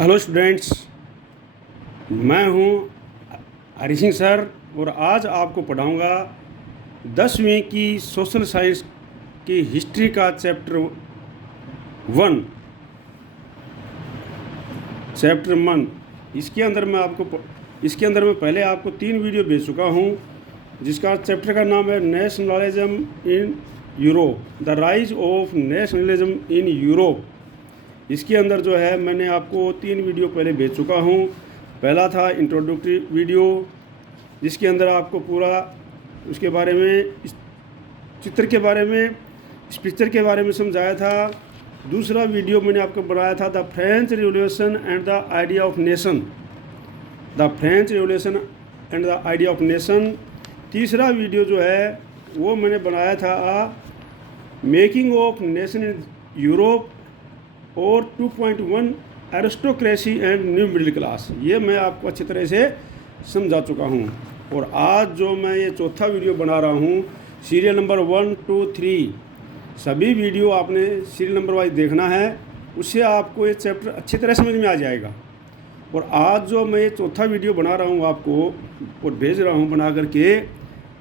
Hello students, मैं हूं Hari Singh sir और आज आपको पढ़ाऊंगा 10वीं की सोशल साइंस की हिस्ट्री का चैप्टर 1। इसके अंदर मैं पहले आपको 3 वीडियो भेज चुका हूं, जिसका चैप्टर का नाम है nationalism in Europe, the rise of nationalism in Europe. इसके अंदर जो है मैंने आपको 3 वीडियो पहले भेज चुका हूँ। पहला था इंट्रोडक्टरी वीडियो, जिसके अंदर आपको पूरा उसके बारे में, इस चित्र के बारे में, इस पिक्चर के बारे में समझाया था। दूसरा वीडियो मैंने आपको बनाया था the French revolution and the idea of nation, तीसरा वीडियो जो है वो मैंने बनाया था making of nation in Europe और 2.1 aristocracy and new middle class. ये मैं आपको अच्छी तरह से समझा चुका हूँ। और आज जो मैं ये चौथा वीडियो बना रहा हूँ, सीरियल नंबर 1, 2, 3, सभी वीडियो आपने सीरियल नंबर वाइज देखना है, उससे आपको ये चैप्टर अच्छी तरह समझ में आ जाएगा। और आज जो मैं ये चौथा वीडियो बना रहा हूँ आपको और भेज रहा हूँ बना करके,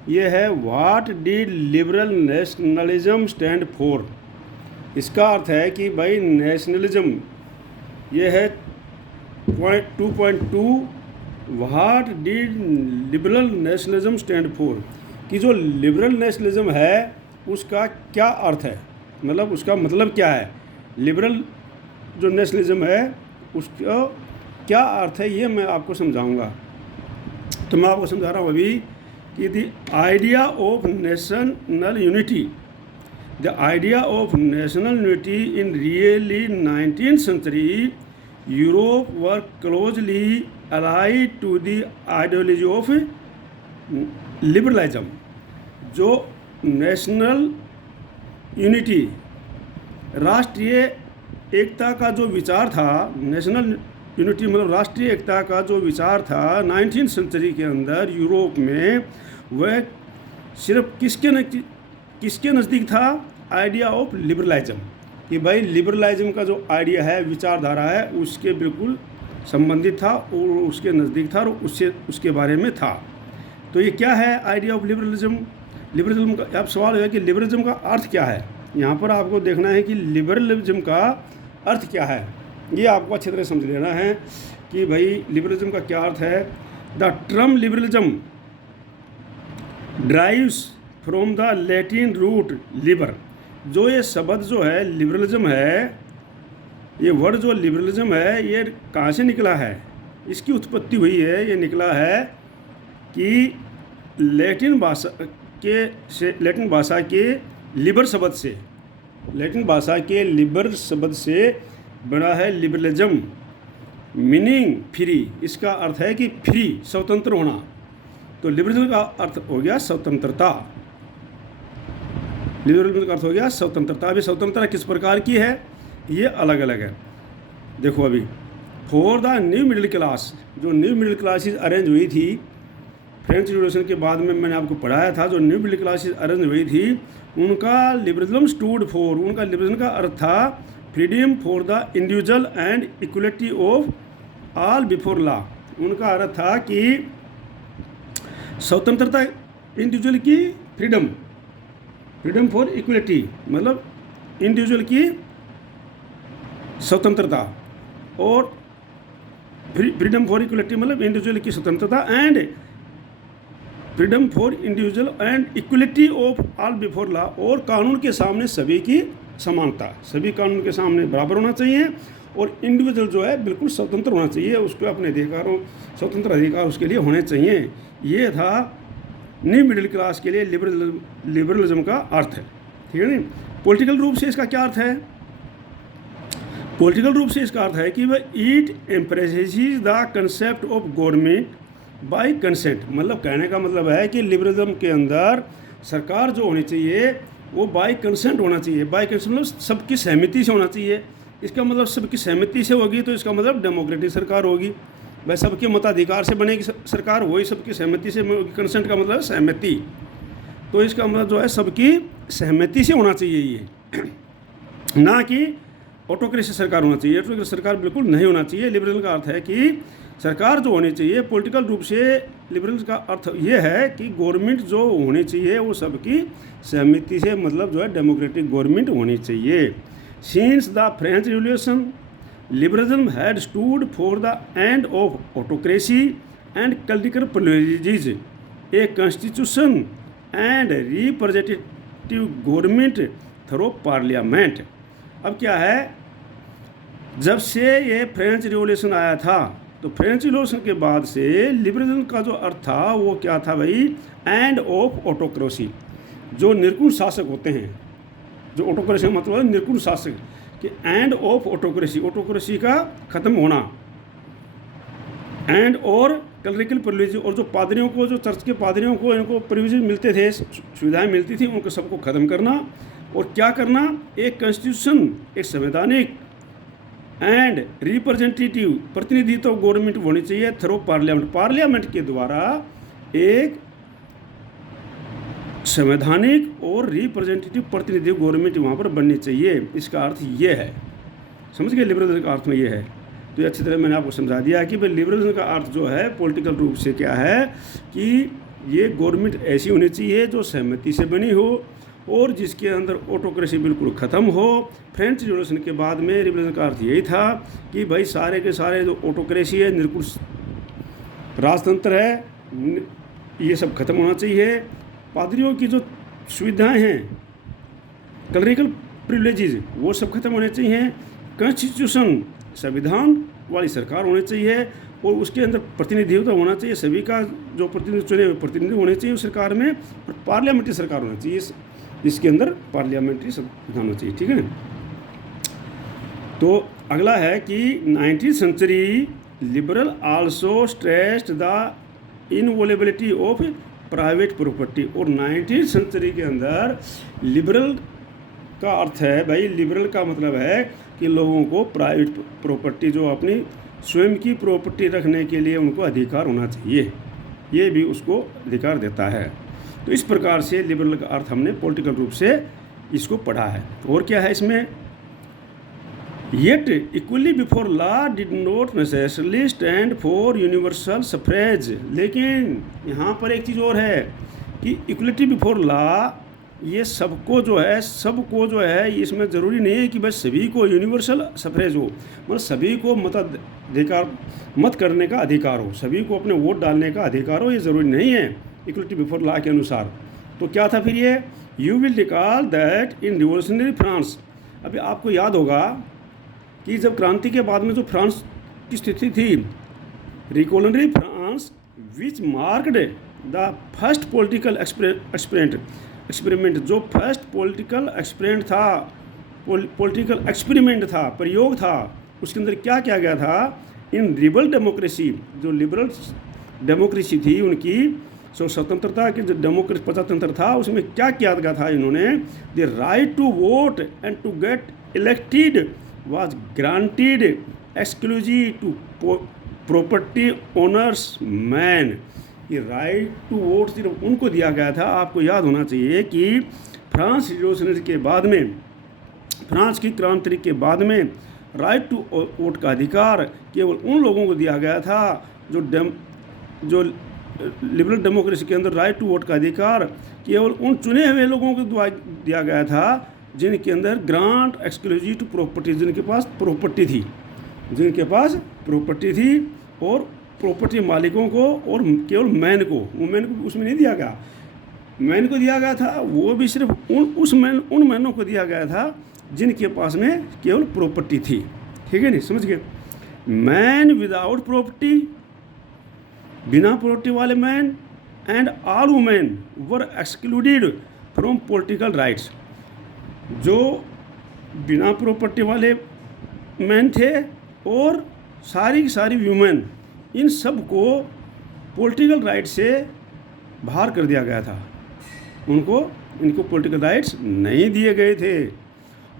ये है what did liberal nationalism stand for. इसका अर्थ है कि भाई नेशनलिज्म, ये है 2.2 what did liberal nationalism stand for, कि जो लिबरल नेशनलिज्म है उसका क्या अर्थ है, मतलब उसका मतलब क्या है। लिबरल जो नेशनलिज्म है उसका क्या अर्थ है, ये मैं आपको समझाऊंगा। तो मैं आपको समझा रहा हूँ अभी कि the idea of national unity, The idea of national unity in really 19th century Europe were closely allied to the ideology of liberalism। जो नेशनल यूनिटी, राष्ट्रीय एकता का जो विचार था, नेशनल यूनिटी मतलब राष्ट्रीय एकता का जो विचार था 19th सेंचुरी के अंदर यूरोप में, वह सिर्फ किसके नज़दीक था, आइडिया ऑफ लिबरलाइज्म, कि भाई लिबरलाइज्म का जो आइडिया है, विचारधारा है, उसके बिल्कुल संबंधित था और उसके नज़दीक था और उसके बारे में था। तो ये क्या है आइडिया ऑफ लिबरलिज्म का। अब सवाल है कि लिबरलिज्म का अर्थ क्या है। यहाँ पर आपको देखना है कि लिबरलिज्म का अर्थ क्या है, ये आपको अच्छी तरह समझ लेना है कि भाई लिबरलिज्म का क्या अर्थ है। The term liberalism drives from the Latin root liber. जो ये शब्द जो है लिबरलिज्म है, ये वर्ड जो लिबरलिज्म है, ये कहाँ से निकला है, इसकी उत्पत्ति हुई है, ये निकला है कि लैटिन भाषा के लिबर शब्द से बना है लिबरलिज्म, मीनिंग फ्री। इसका अर्थ है कि फ्री, स्वतंत्र होना। तो लिबरलिज्म का अर्थ हो गया स्वतंत्रता। लिबरलिज्म का अर्थ हो गया स्वतंत्रता। अभी स्वतंत्रता किस प्रकार की है, ये अलग अलग है। देखो अभी for the new middle class, जो न्यू मिडिल क्लासेस अरेंज हुई थी फ्रेंच रिवॉल्यूशन के बाद में, मैंने आपको पढ़ाया था, जो न्यू मिडिल क्लासेस अरेंज हुई थी, उनका लिबरलिज्म स्टूड फॉर, उनका लिबरलिज्म का अर्थ था freedom for the individual and equality of all before law. उनका अर्थ था कि स्वतंत्रता, इंडिविजुअल की फ्रीडम फॉर इक्वलिटी मतलब इंडिविजुअल की स्वतंत्रता, और फ्रीडम फॉर इक्वलिटी मतलब इंडिविजुअल की स्वतंत्रता, and freedom for individual and equality of all before law, और कानून के सामने सभी की समानता, सभी कानून के सामने बराबर होना चाहिए, और इंडिविजुअल जो है बिल्कुल स्वतंत्र होना चाहिए, उसको अपने अधिकारों, स्वतंत्र अधिकार उसके लिए होने चाहिए। ये था न्यू मिडिल क्लास के लिए लिबरलिज्म का अर्थ है, ठीक है नहीं। पॉलिटिकल रूप से इसका क्या अर्थ है, पॉलिटिकल रूप से इसका अर्थ है कि वह it एम्प्रेसेस the concept of government by consent. मतलब कहने का मतलब है कि लिबरलिज्म के अंदर सरकार जो होनी चाहिए वो बाय कंसेंट होना चाहिए। बाय कंसेंट मतलब सबकी सहमति से होना चाहिए। इसका मतलब सबकी सहमति से होगी तो इसका मतलब डेमोक्रेटिक सरकार होगी। भाई सबके मताधिकार से बनेगी सरकार, वही सबकी सहमति से होगी। कंसेंट का मतलब सहमति, तो इसका मतलब जो है सबकी सहमति से होना चाहिए ये, ना कि ऑटोक्रेसी सरकार होना चाहिए। ऑटोक्रेसी सरकार बिल्कुल नहीं होना चाहिए। लिबरल का अर्थ है कि सरकार जो होनी चाहिए पॉलिटिकल रूप से, लिबरल का अर्थ ये है कि गवर्नमेंट जो होनी चाहिए वो सबकी सहमति से, मतलब जो है डेमोक्रेटिक गवर्नमेंट होनी चाहिए। Since the French revolution liberalism had stood for the end of autocracy and clerical privileges, a constitution and representative government through parliament. अब क्या है, जब से ये फ्रेंच रिवॉल्यूशन आया था तो फ्रेंच रिवॉल्यूशन के बाद से लिबरलिज्म का जो अर्थ था वो क्या था भाई, एंड ऑफ ऑटोक्रेसी, जो निर्गुण शासक होते हैं, जो ऑटोक्रेसी का मतलब है निर्गुण शासक, कि एंड ऑफ ऑटोक्रेसी, ऑटोक्रेसी का खत्म होना, एंड और क्लरिकल प्रिविलेज, और जो पादरियों को, जो चर्च के पादरियों को इनको प्रिविलेज मिलते थे, सुविधाएं मिलती थी, उनको सबको खत्म करना। और क्या करना, एक कॉन्स्टिट्यूशन, एक संवैधानिक एंड रिप्रेजेंटेटिव प्रतिनिधित्व गवर्नमेंट होनी चाहिए थ्रू पार्लियामेंट, पार्लियामेंट के द्वारा एक संवैधानिक और रिप्रेजेंटेटिव प्रतिनिधि गवर्नमेंट वहाँ पर बननी चाहिए। इसका अर्थ ये है, समझ गए, लिबरलिज्म का अर्थ में ये है। तो अच्छी तरह मैंने आपको समझा दिया कि भाई लिबरलिज्म का अर्थ जो है पॉलिटिकल रूप से क्या है कि ये गवर्नमेंट ऐसी होनी चाहिए जो सहमति से बनी हो और जिसके अंदर ऑटोक्रेसी बिल्कुल ख़त्म हो। फ्रेंच रिवॉल्यूशन के बाद में लिबरलिज्म का अर्थ यही था कि भाई सारे के सारे जो ऑटोक्रेसी है, निर्कुल राजतंत्र है, ये सब खत्म होना चाहिए। पादरियों की जो सुविधाएं हैं, क्लरिकल प्रिविलेजेस, वो सब खत्म होने चाहिए। कॉन्स्टिट्यूशन, संविधान वाली सरकार होनी चाहिए और उसके अंदर प्रतिनिधित्व होना चाहिए, सभी का जो प्रतिनिधि चुने हुए प्रतिनिधि होने चाहिए उस सरकार में, और पार्लियामेंट्री सरकार होनी चाहिए जिसके अंदर पार्लियामेंट्री संविधान होना चाहिए। ठीक है। तो अगला है कि 19th century liberal also stressed the inviolability of private property. और 19th सेंचुरी के अंदर लिबरल का अर्थ है भाई, लिबरल का मतलब है कि लोगों को प्राइवेट प्रॉपर्टी, जो अपनी स्वयं की प्रॉपर्टी रखने के लिए उनको अधिकार होना चाहिए, ये भी उसको अधिकार देता है। तो इस प्रकार से लिबरल का अर्थ हमने पॉलिटिकल रूप से इसको पढ़ा है। और क्या है इसमें, yet equally before law did not necessarily stand for universal suffrage. लेकिन यहाँ पर एक चीज़ और है कि इक्वलिटी बिफोर लॉ, ये सबको जो है इसमें ज़रूरी नहीं है कि बस सभी को यूनिवर्सल सफ्रेज हो, मतलब सभी को मताधिकार, मत करने का अधिकार हो, सभी को अपने वोट डालने का अधिकार हो, ये ज़रूरी नहीं है इक्वलिटी बिफोर लॉ के अनुसार। तो क्या था फिर ये, you will recall that in revolutionary France. अभी आपको याद होगा कि जब क्रांति के बाद में जो फ्रांस की स्थिति थी, revolutionary France which marked the first political experiment, जो फर्स्ट पॉलिटिकल एक्सपेरिमेंट था, प्रयोग था, उसके अंदर क्या किया गया था, इन लिबरल डेमोक्रेसी, जो लिबरल डेमोक्रेसी थी उनकी, जो स्वतंत्रता की जो डेमोक्रेसी प्रजातंत्र था, उसमें क्या किया गया था इन्होंने, the right to vote and to get elected was granted exclusive to property owners man. ये राइट टू वोट सिर्फ उनको दिया गया था। आपको याद होना चाहिए कि फ्रांस रिवॉल्यूशन के बाद में, फ्रांस की क्रांति के बाद में राइट टू वोट का अधिकार केवल उन लोगों को दिया गया था जो लिबरल डेमोक्रेसी के अंदर राइट टू वोट का अधिकार केवल उन चुने हुए लोगों को दिया गया था जिनके अंदर ग्रांट एक्सक्लूसिव टू प्रॉपर्टी, जिनके पास प्रॉपर्टी थी, और प्रॉपर्टी मालिकों को, और केवल मैन को, वुमेन को उसमें नहीं दिया गया। मैन को दिया गया था, वो भी सिर्फ उन मैनों को दिया गया था जिनके पास में केवल प्रॉपर्टी थी। ठीक है नहीं, समझ गए। मैन विदाउट प्रॉपर्टी, बिना प्रॉपर्टी वाले man, and all women were excluded from political rights. जो बिना प्रॉपर्टी वाले मैन थे और सारी की सारी वुमेन, इन सब को पॉलिटिकल राइट से बाहर कर दिया गया था। इनको पॉलिटिकल राइट्स नहीं दिए गए थे।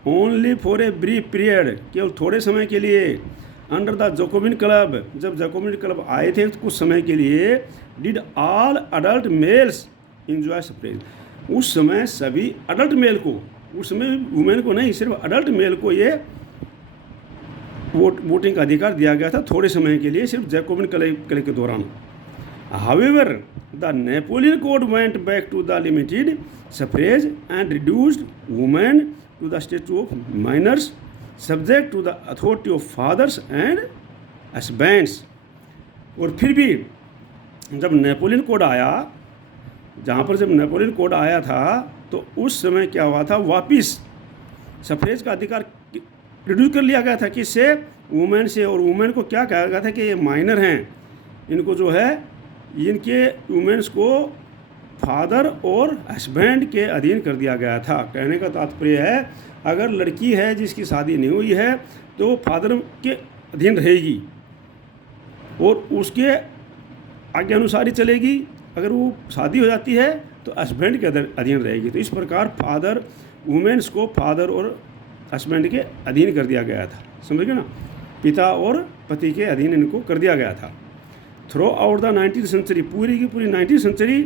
Only for a brief period, केवल थोड़े समय के लिए, अंडर द जैकोबिन क्लब, जब जैकोबिन क्लब आए थे कुछ समय के लिए, did all adult males enjoy suffrage. उस समय सभी अडल्ट मेल को, उस समय वुमेन को नहीं, सिर्फ अडल्ट मेल को ये वोटिंग का अधिकार दिया गया था थोड़े समय के लिए, सिर्फ जैकोबिन कले के दौरान। However the Napoleon code went back to the limited suffrage and reduced women to the status of minors subject to the authority of fathers and husbands. और फिर भी जब नेपोलियन कोड आया, जहाँ पर जब नेपोलियन कोड आया था तो उस समय क्या हुआ था, वापिस सफरेज का अधिकार रिड्यूस कर लिया गया था, किससे, वुमेन से। और वुमेन को क्या कहा गया था कि ये माइनर हैं, इनको जो है, इनके वुमेन्स को फादर और हस्बैंड के अधीन कर दिया गया था। कहने का तात्पर्य है, अगर लड़की है जिसकी शादी नहीं हुई है तो फादर के अधीन रहेगी और उसके आज्ञा अनुसार ही चलेगी। अगर वो शादी हो जाती है तो हस्बैंड के अधीन रहेगी। तो इस प्रकार फादर, वुमेन्स को फादर और हस्बैंड के अधीन कर दिया गया था, समझ गए ना, पिता और पति के अधीन इनको कर दिया गया था। Through out the 19th century, पूरी की पूरी 19th century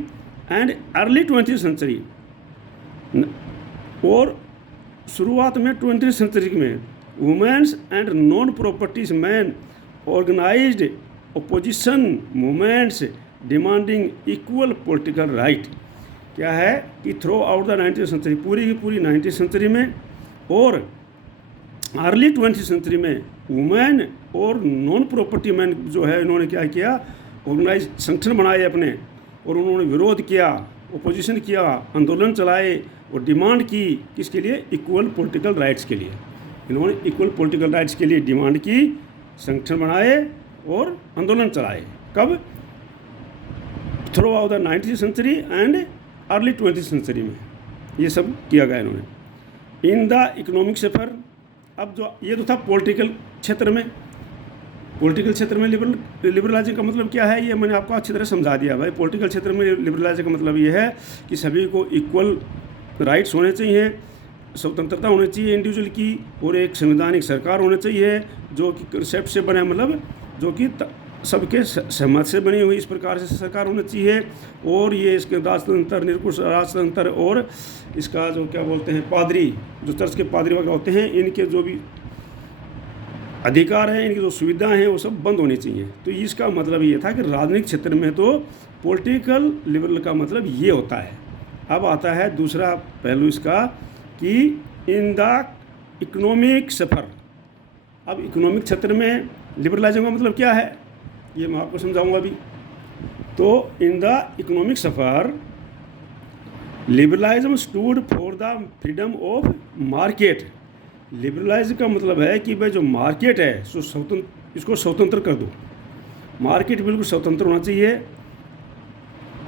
and early 20th century, और शुरुआत में 20th सेंचुरी में women's and non properties man organised opposition movements demanding equal political right. क्या है कि through out the 19th century, पूरी की पूरी 19th सेंचुरी में और अर्ली 20th सेंचुरी में वुमेन और नॉन प्रॉपर्टी मैन जो है, इन्होंने क्या किया, ऑर्गेनाइज संगठन बनाए अपने, और उन्होंने विरोध किया, ओपोजिशन किया, आंदोलन चलाए और डिमांड की, किसके लिए, इक्वल पॉलिटिकल राइट्स के लिए। इन्होंने इक्वल पॉलिटिकल राइट्स के लिए डिमांड की, संगठन बनाए और आंदोलन चलाए। कब, throughout the 19th century and early 20th century में ये सब किया गया इन्होंने। इन द इकोनॉमिक सफर, अब जो ये तो था पॉलिटिकल क्षेत्र में, पॉलिटिकल क्षेत्र में लिबरलाइजिंग का मतलब क्या है, ये मैंने आपको अच्छी तरह समझा दिया भाई। पॉलिटिकल क्षेत्र में लिबरलाइजिंग का मतलब ये है कि सभी को इक्वल राइट्स होने चाहिए, स्वतंत्रता होनी चाहिए इंडिविजुअल की, और एक संवैधानिक सरकार होनी चाहिए जो कि कंसेप्ट से बने, मतलब जो कि सबके सहमत से बनी हुई, इस प्रकार से सरकार होनी चाहिए। और ये इसके राजतंत्र, निरंकुश राजतंत्र, और इसका जो क्या बोलते हैं, पादरी, जो चर्च के पादरी वगैरह होते हैं, इनके जो भी अधिकार हैं, इनकी जो सुविधाएं हैं, वो सब बंद होनी चाहिए। तो इसका मतलब ये था कि राजनीतिक क्षेत्र में तो पॉलिटिकल लिबरल का मतलब ये होता है। अब आता है दूसरा पहलू इसका कि इन द इकोनॉमिक सफर। अब इकोनॉमिक क्षेत्र में लिबरलाइजिंग का मतलब क्या है, ये मैं आपको समझाऊंगा अभी। तो in the economic sphere liberalism stood for the freedom of market. Liberalism का मतलब है कि भाई जो मार्केट है सो स्वतंत्र, इसको स्वतंत्र कर दो। मार्केट बिल्कुल स्वतंत्र होना चाहिए।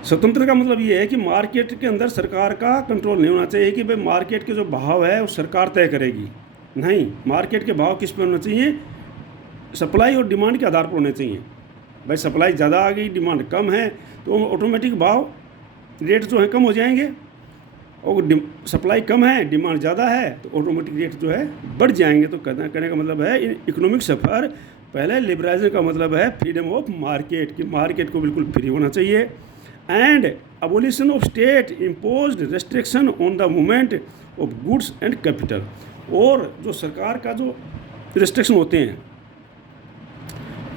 स्वतंत्र का मतलब ये है कि मार्केट के अंदर सरकार का कंट्रोल नहीं होना चाहिए कि भाई मार्केट के जो भाव है वो सरकार तय करेगी। नहीं, मार्केट के भाव किस पर होना चाहिए, सप्लाई और डिमांड के आधार पर होने चाहिए। भाई सप्लाई ज़्यादा आ गई, डिमांड कम है, तो ऑटोमेटिक भाव रेट जो है कम हो जाएंगे। और सप्लाई कम है, डिमांड ज़्यादा है, तो ऑटोमेटिक रेट जो है बढ़ जाएंगे। तो कहने का मतलब है इकोनॉमिक सफ़र, पहले लिबरलाइजेशन का मतलब है फ्रीडम ऑफ मार्केट, कि मार्केट को बिल्कुल फ्री होना चाहिए। And abolition of state imposed restriction on the movement of goods and capital. और जो सरकार का जो रेस्ट्रिक्शन होते हैं,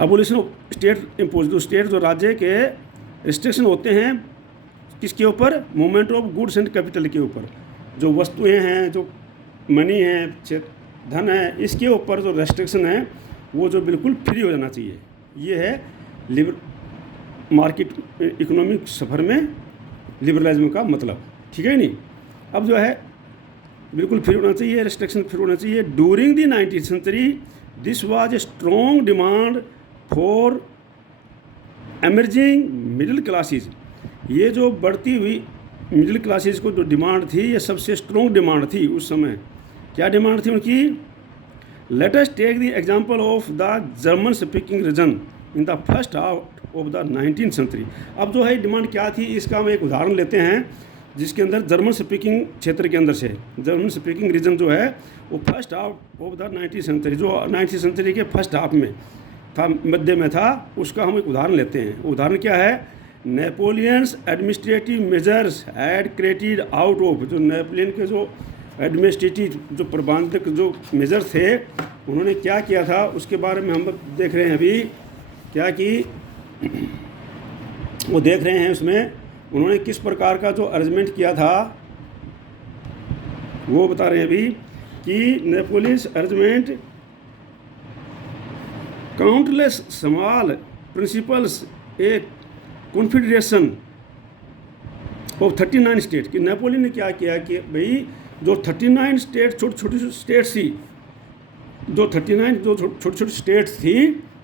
अबोलिशन ऑफ स्टेट इम्पोज, जो स्टेट जो राज्य के रेस्ट्रिक्शन होते हैं किसके ऊपर, movement of goods and capital के ऊपर। जो वस्तुएं हैं, जो मनी है, धन है, इसके ऊपर जो रेस्ट्रिक्शन है वो जो बिल्कुल फ्री हो जाना चाहिए। ये है मार्केट इकोनॉमिक सफ़र में लिबरलाइज्म का मतलब, ठीक है नहीं। अब जो है बिल्कुल फ्री होना चाहिए, रेस्ट्रिक्शन फ्री होना चाहिए। During the 19th century this was a strong demand for emerging middle classes. ये जो बढ़ती हुई मिडिल क्लासेस को जो डिमांड थी, ये सबसे स्ट्रॉन्ग डिमांड थी उस समय। क्या डिमांड थी उनकी, let us take the example of the German speaking region in the first half of the 19th century. अब जो है डिमांड क्या थी, इसका हम एक उदाहरण लेते हैं जिसके अंदर जर्मन स्पीकिंग क्षेत्र के अंदर से, जर्मन स्पीकिंग रीजन जो है वो first half of the 19th century, जो 19th सेंचुरी के फर्स्ट हाफ में था, मध्य में था, उसका हम एक उदाहरण लेते हैं। उदाहरण क्या है, Napoleon's administrative measures had created out of, जो नेपोलियन के जो एडमिनिस्ट्रेटिव जो प्रबंधक जो मेजर थे उन्होंने क्या किया था उसके बारे में हम देख रहे हैं अभी। क्या कि वो देख रहे हैं उसमें उन्होंने किस प्रकार का जो अरेंजमेंट किया था वो बता रहे हैं अभी कि Napoleon's arrangement countless small principals a confederation of 39 state. कि नेपोलियन ने क्या किया कि भाई जो 39 स्टेट छोटी छोटी स्टेट्स थी, जो 39 जो छोटी छोटी स्टेट्स थी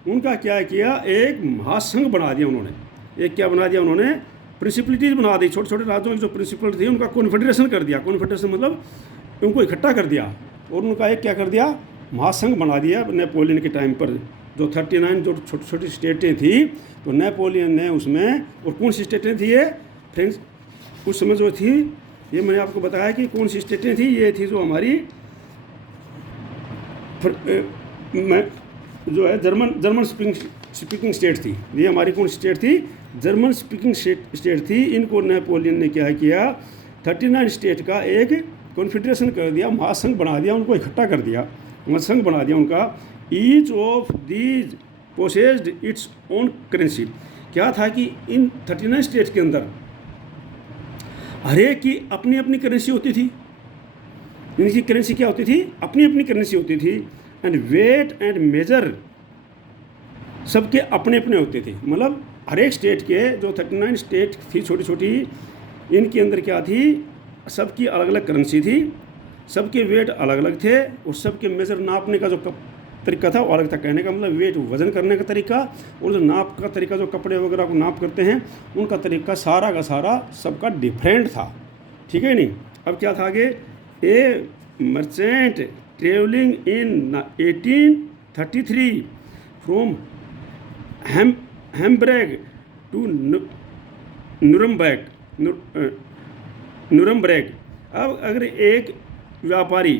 उनका क्या किया, एक महासंघ बना दिया उन्होंने। एक क्या बना दिया उन्होंने, प्रिंसिपलिटीज बना दी। छोटे छोटे राज्यों की जो प्रिंसिपल थी उनका कॉन्फेडरेशन कर दिया। कॉन्फेडरेशन मतलब उनको इकट्ठा कर दिया और उनका एक क्या कर दिया, महासंघ बना दिया नेपोलियन के टाइम पर। जो 39 जो छोटी छोटी स्टेटें थी तो नेपोलियन ने उसमें, और कौन सी स्टेटें थी ये फ्रेंड्स उस समय जो थी, ये मैंने आपको बताया कि कौन सी स्टेटें थी। ये थी जो हमारी जो है जर्मन स्पीकिंग स्टेट थी। ये हमारी कौन सी स्टेट थी, जर्मन स्पीकिंग स्टेट थी। इनको नेपोलियन ने क्या किया, 39 स्टेट का एक कॉन्फेडरेशन कर दिया, महासंघ बना दिया, उनको इकट्ठा कर दिया, महासंघ बना दिया उनका। Each of these possessed its own currency. क्या था कि इन 39 स्टेट के अंदर हर एक की अपनी अपनी करेंसी होती थी। इनकी करेंसी क्या होती थी, अपनी अपनी करेंसी होती थी। एंड वेट एंड मेजर सबके अपने अपने होते थे। मतलब हर एक स्टेट के जो 39 स्टेट थी छोटी छोटी, इनके अंदर क्या थी, सबकी अलग अलग करेंसी थी, सबके वेट अलग अलग थे और सबके मेजर नापने का जो तरीका था वो अलग था। कहने का मतलब वेट वजन करने का तरीका और जो नाप का तरीका, जो कपड़े वगैरह को नाप करते हैं उनका तरीका सारा का सारा सबका डिफरेंट था। ठीक है नहीं। अब क्या था आगे, a merchant travelling in 1833 from Hamburg to Nuremberg. अब अगर एक व्यापारी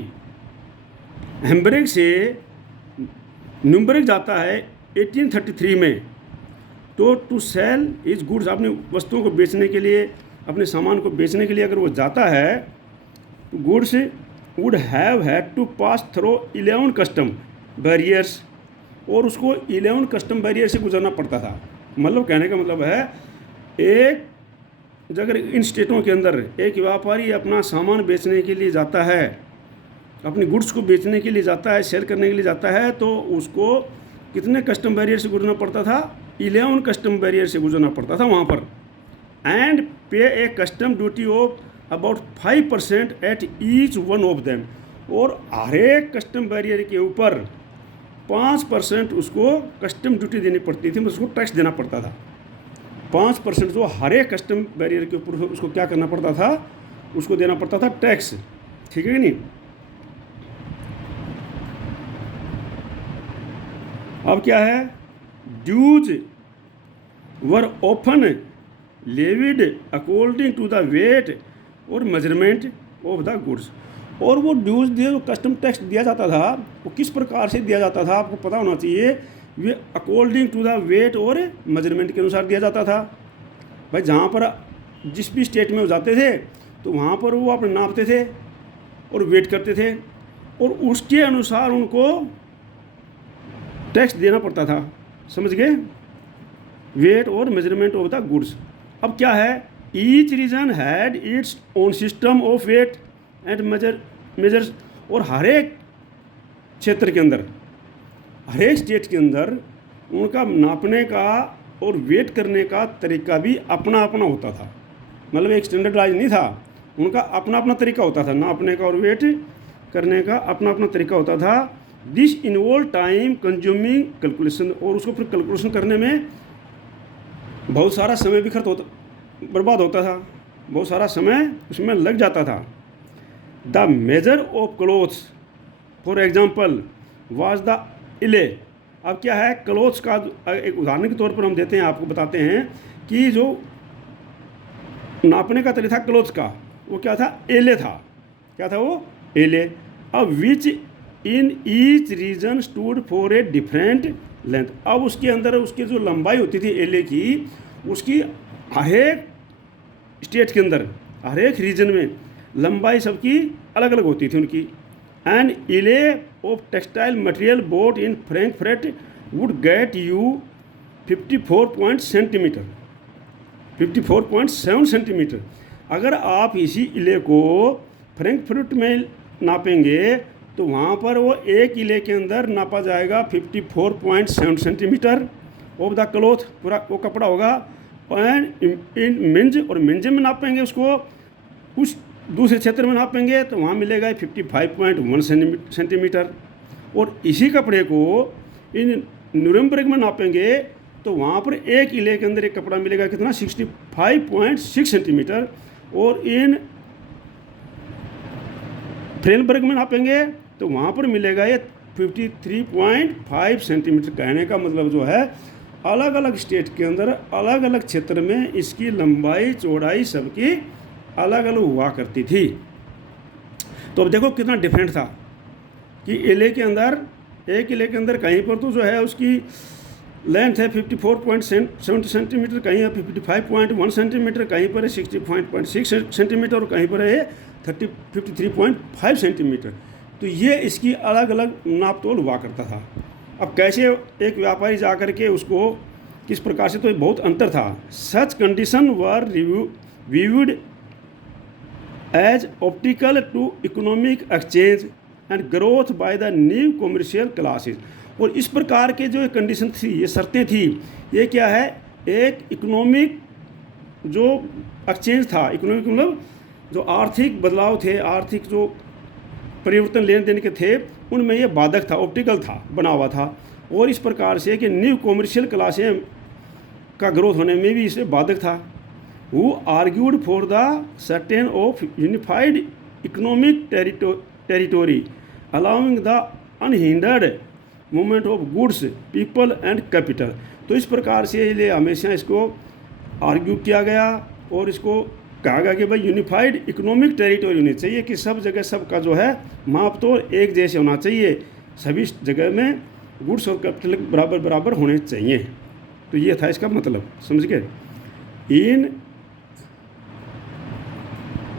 हैम्बर्ग से नुरम्बर्ग जाता है 1833 में, तो टू सेल इज गुड्स, अपनी वस्तुओं को बेचने के लिए, अपने सामान को बेचने के लिए अगर वो जाता है तो goods would have had to pass through 11 custom barriers, और उसको 11 कस्टम बैरियर से गुजरना पड़ता था। मतलब कहने का मतलब है, एक अगर इन स्टेटों के अंदर एक व्यापारी अपना सामान बेचने के लिए जाता है, अपनी गुड्स को बेचने के लिए जाता है, सेल करने के लिए जाता है, तो उसको कितने कस्टम बैरियर से गुजरना पड़ता था, 11 कस्टम बैरियर से गुजरना पड़ता था वहाँ पर। एंड पे ए custom duty of about 5% at each one of them, और हर एक कस्टम बैरियर के ऊपर 5% उसको कस्टम ड्यूटी देनी पड़ती थी, मतलब उसको टैक्स देना पड़ता था। 5% जो हर एक कस्टम बैरियर के ऊपर उसको क्या करना पड़ता था, उसको देना पड़ता था टैक्स। ठीक है कि नहीं। अब क्या है, dues were often levied according to the weight और मेजरमेंट ऑफ द गुड्स। और वो ड्यूज जो कस्टम टैक्स दिया जाता था वो किस प्रकार से दिया जाता था, आपको पता होना चाहिए। वे अकॉर्डिंग टू द वेट और मेजरमेंट के अनुसार दिया जाता था। भाई जहाँ पर जिस भी स्टेट में वो जाते थे तो वहाँ पर वो अपने नापते थे और वेट करते थे और उसके अनुसार उनको टैक्स देना पड़ता था। समझ गए, वेट और मेजरमेंट ऑफ द गुड्स। अब क्या है, each region had its own system of weight and measures, और हर एक क्षेत्र के अंदर, हर एक स्टेट के अंदर उनका नापने का और वेट करने का तरीका भी अपना अपना होता था। मतलब एक स्टैंडर्डाइज नहीं था, उनका अपना अपना तरीका होता था नापने का और वेट करने का अपना अपना तरीका होता था। This involve time consuming calculation, और उसको फिर कैलकुलेशन करने में बहुत सारा समय भी बर्बाद होता था, बहुत सारा समय उसमें लग जाता था। The measure of clothes for example was the इले। अब क्या है, क्लोथ्स का एक उदाहरण के तौर पर हम देते हैं, आपको बताते हैं कि जो नापने का तरीका था क्लोथ्स का वो क्या था, एले था। क्या था वो, एले। अब which in each region stood for a different length. अब उसके अंदर उसकी जो लंबाई होती थी एले की, उसकी हर एक स्टेट के अंदर हर एक रीजन में लंबाई सबकी अलग अलग होती थी उनकी। एंड इले of textile material boat in Frankfurt would get you 54.7 centimetre. अगर आप इसी इले को फ्रैंकफर्ट में नापेंगे तो वहाँ पर वो एक इले के अंदर नापा जाएगा 54.7 सेंटीमीटर ऑफ द क्लोथ, पूरा वो कपड़ा होगा। एंड इन मिंज, और मिंज में नापेंगे उसको, उस दूसरे क्षेत्र में नापेंगे तो वहाँ मिलेगा 55.1 सेंटीमीटर। और इसी कपड़े को इन न्यूरेमबर्ग में नापेंगे तो वहाँ पर एक इले के अंदर एक कपड़ा मिलेगा कितना, 65.6 सेंटीमीटर। और इन फ्रेलबर्ग में नापेंगे तो वहाँ पर मिलेगा ये 53.5 सेंटीमीटर। कहने का मतलब जो है अलग अलग स्टेट के अंदर अलग अलग क्षेत्र में इसकी लंबाई चौड़ाई सबकी अलग अलग हुआ करती थी। तो अब देखो कितना डिफरेंट था कि इले के अंदर, एक इले के अंदर कहीं पर तो जो है उसकी लेंथ है 54.7 सेंटीमीटर, कहीं है 55.1 सेंटीमीटर, कहीं पर है 60.6 सेंटीमीटर और कहीं पर है 53.5 सेंटीमीटर। तो ये इसकी अलग अलग नाप तोल हुआ करता था। अब कैसे एक व्यापारी जा कर के उसको किस प्रकार से, तो ये बहुत अंतर था। Such condition were viewed as optical to economic exchange and growth by the new commercial classes। और इस प्रकार के जो कंडीशन थी, ये शर्तें थी, ये क्या है, एक इकोनॉमिक जो एक्सचेंज था, इकोनॉमिक मतलब जो आर्थिक बदलाव थे, आर्थिक जो परिवर्तन लेन देन के थे, उनमें ये बाधक था, ऑप्टिकल था, बना हुआ था। और इस प्रकार से कि न्यू कॉमर्शियल क्लासें का ग्रोथ होने में भी इसे बाधक था। Who argued for the certain of unified economic territory allowing the unhindered movement of goods, people and capital. तो इस प्रकार से ये हमेशा इसको आर्ग्यू किया गया और इसको कहा गया कि भाई यूनिफाइड इकोनॉमिक टेरिटोरी होनी चाहिए, कि सब जगह सबका जो है माप तो एक जैसे होना चाहिए, सभी जगह में गुड्स और कैपिटल बराबर बराबर होने चाहिए। तो ये था इसका मतलब, समझ गए। इन